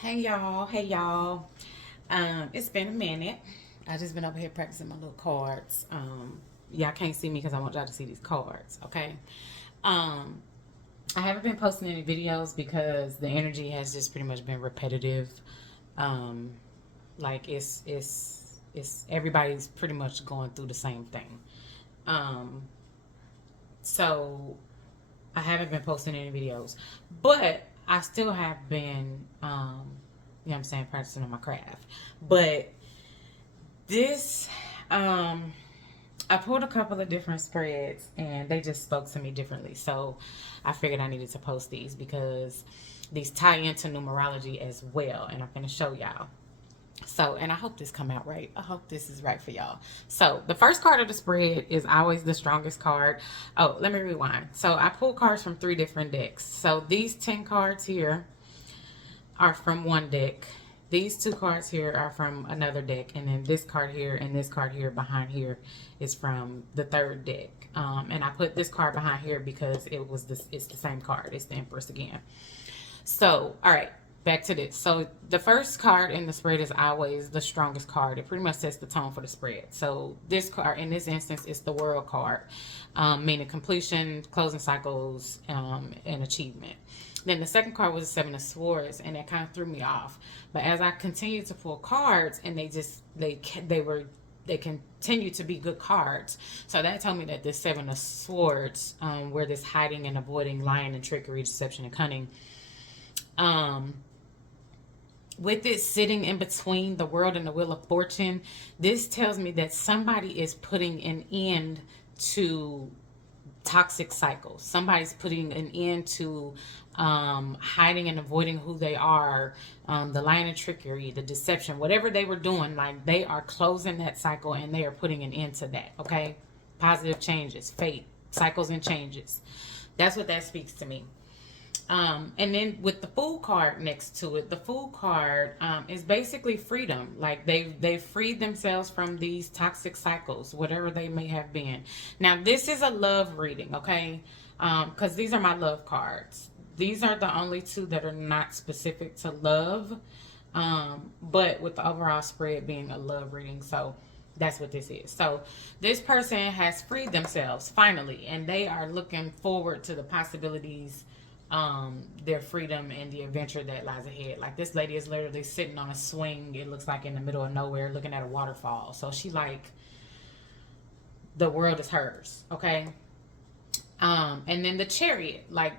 Hey y'all. It's been a minute. I just been over here practicing my little cards. Y'all can't see me because I want y'all to see these cards, okay? Um, I haven't been posting any videos because the energy has just pretty much been repetitive. Um, like it's everybody's pretty much going through the same thing. Um, so I haven't been posting any videos, but I still have been, you know what I'm saying, practicing on my craft. But this, um, I pulled a couple of different spreads and they just spoke to me differently. So I figured I needed to post these because these tie into numerology as well. And I'm going to show y'all. So, and I hope this come out right. I hope this is right for y'all. So, the first card of the spread is always the strongest card. Oh, let me rewind. So, I pulled cards from 3 different decks. So, these 10 cards here are from one deck. These 2 cards here are from another deck, and then this card here and this card here behind here is from the third deck. And I put this card behind here because it's the same card. It's the Empress again. So, all right, back to this. So, the first card in the spread is always the strongest card. It pretty much sets the tone for the spread. So, this card, in this instance, is the World card, meaning completion, closing cycles, and achievement. Then the second card was the Seven of Swords, and that kind of threw me off. But as I continued to pull cards, and they continue to be good cards. So that told me that this Seven of Swords, where this hiding and avoiding, lying and trickery, deception and cunning, um, with it sitting in between the World and the Wheel of Fortune, this tells me that somebody is putting an end to toxic cycles. Somebody's putting an end to hiding and avoiding who they are, the lying and trickery, the deception, whatever they were doing. Like, they are closing that cycle and they are putting an end to that. Okay, positive changes, fate, cycles and changes. That's what that speaks to me. And then with the Fool card next to it, the Fool card is basically freedom. Like, they've freed themselves from these toxic cycles, whatever they may have been. Now, this is a love reading, okay? Because these are my love cards. These are the only 2 that are not specific to love, but with the overall spread being a love reading. So that's what this is. So this person has freed themselves finally, and they are looking forward to the possibilities, their freedom and the adventure that lies ahead. Like, this lady is literally sitting on a swing, it looks like, in the middle of nowhere, looking at a waterfall. So she, like, the world is hers, okay? And then the Chariot, like,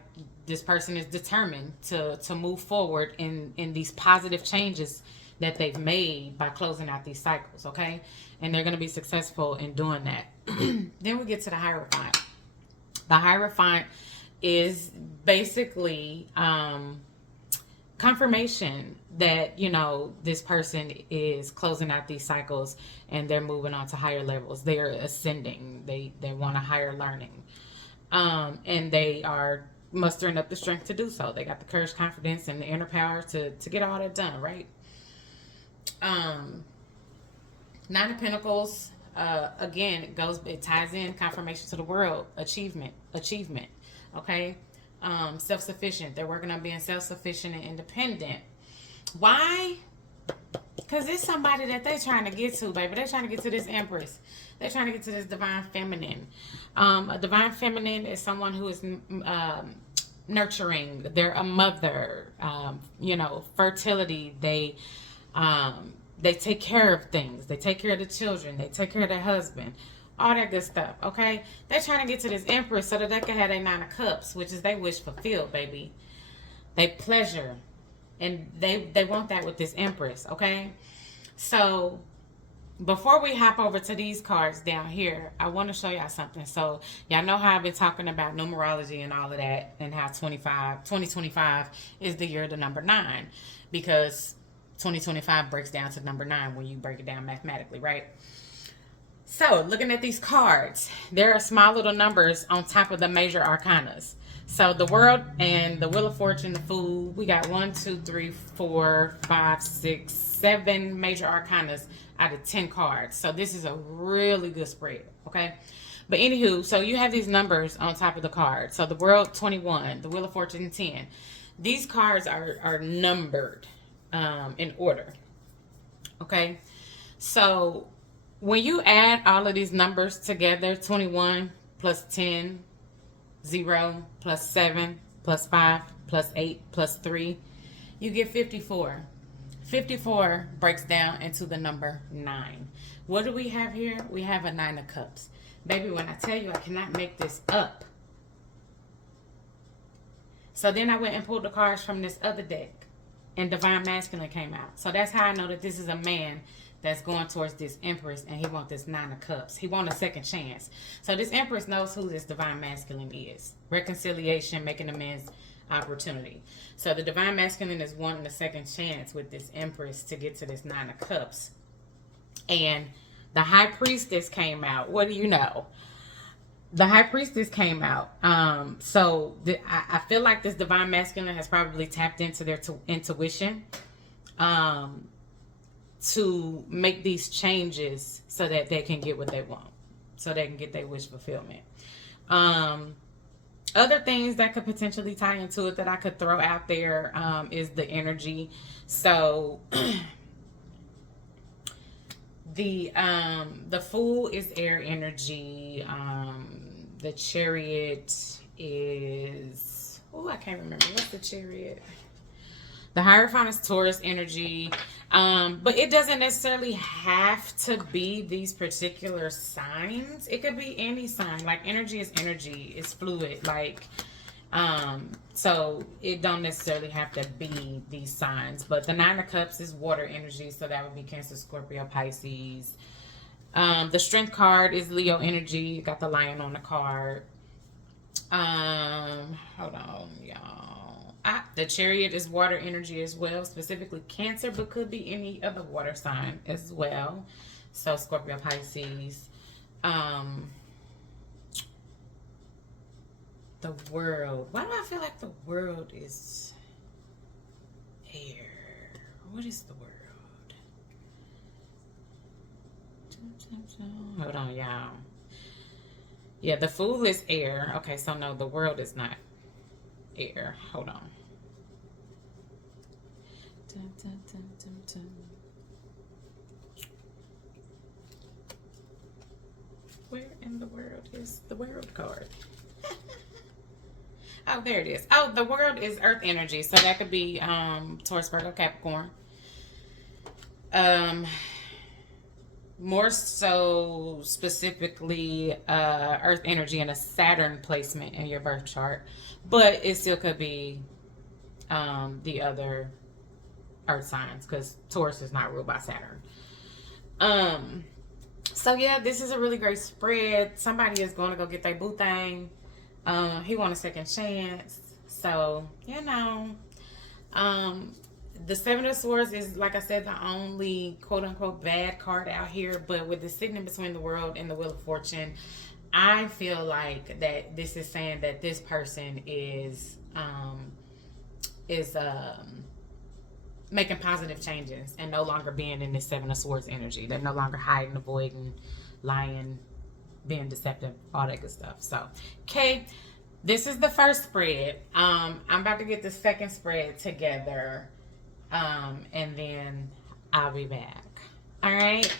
this person is determined to move forward in these positive changes that they've made by closing out these cycles, okay? And they're going to be successful in doing that. Then we get to the Hierophant. The Hierophant is basically confirmation that, this person is closing out these cycles and they're moving on to higher levels. They're ascending. They want a higher learning. And they are mustering up the strength to do so. They got the courage, confidence, and the inner power to get all that done, right? Um, 9 of Pentacles, again, it ties in confirmation to the world, achievement, okay? Self-sufficient. They're working on being self-sufficient and independent. Why? Because it's somebody that they're trying to get to, baby. They're trying to get to this Empress. They're trying to get to this Divine Feminine. A Divine Feminine is someone who is nurturing. They're a mother. Fertility. They take care of things. They take care of the children. They take care of their husband. All that good stuff, okay? They're trying to get to this Empress so that they can have their 9 of Cups, which is their wish fulfilled, baby. They pleasure. And they want that with this Empress, okay? So before we hop over to these cards down here, I want to show y'all something. So y'all know how I've been talking about numerology and all of that, and how 2025 is the year of the number 9, because 2025 breaks down to number 9 when you break it down mathematically, right? So looking at these cards, there are small little numbers on top of the major arcanas. So the World and the Wheel of Fortune, the Fool, we got 1, 2, 3, 4, 5, 6, 7 major arcanas out of 10 cards. So this is a really good spread, okay? But anywho, so you have these numbers on top of the card. So the World, 21, the Wheel of Fortune, 10. These cards are numbered. in order. Okay, so when you add all of these numbers together, 21 plus 10, 0 plus 7 plus 5 plus 8 plus 3, you get 54. 54 breaks down into the number 9. What do we have here? We have a 9 of cups. Baby, when I tell you I cannot make this up. So then I went and pulled the cards from this other deck, and Divine Masculine came out. So that's how I know that this is a man that's going towards this Empress, and he wants this 9 of cups. He wants a second chance. So this Empress knows who this Divine Masculine is. Reconciliation, making amends, opportunity. So the Divine Masculine is wanting a second chance with this Empress to get to this 9 of cups. And the High Priestess came out. What do you know? The High Priestess came out. So I feel like this Divine Masculine has probably tapped into their intuition to make these changes so that they can get what they want, so they can get their wish fulfillment. Other things that could potentially tie into it that I could throw out there is the energy. So the Fool is air energy. The Chariot is, oh, I can't remember. What's the Chariot? The Hierophant is Taurus energy. But it doesn't necessarily have to be these particular signs. It could be any sign. Like, energy is energy. It's fluid. Like, so it don't necessarily have to be these signs. But the 9 of Cups is water energy. So that would be Cancer, Scorpio, Pisces. The Strength card is Leo energy. You got the Lion on the card. Hold on, y'all. The Chariot is water energy as well, specifically Cancer, but could be any other water sign as well. So Scorpio, Pisces. The World. Why do I feel like the World is air? What is the World? Hold on, y'all. Yeah, the Fool is air. Okay, so no, the World is not air. Hold on. Dun, dun, dun, dun, dun. Where in the world is the World card? Oh, there it is. Oh, the World is earth energy. So that could be Taurus, Virgo, Capricorn. More so specifically earth energy and a Saturn placement in your birth chart. But it still could be the other earth signs, because Taurus is not ruled by Saturn. So yeah, this is a really great spread. Somebody is going to go get their boo thing. He want a second chance. So, you know, the 7 of Swords is, like I said, the only quote-unquote bad card out here. But with the sitting in between the World and the Wheel of Fortune, I feel like that this is saying that this person is making positive changes and no longer being in this 7 of Swords energy. They're no longer hiding, avoiding, lying, being deceptive, all that good stuff. So, okay, this is the first spread. I'm about to get the second spread together. And then I'll be back. All right.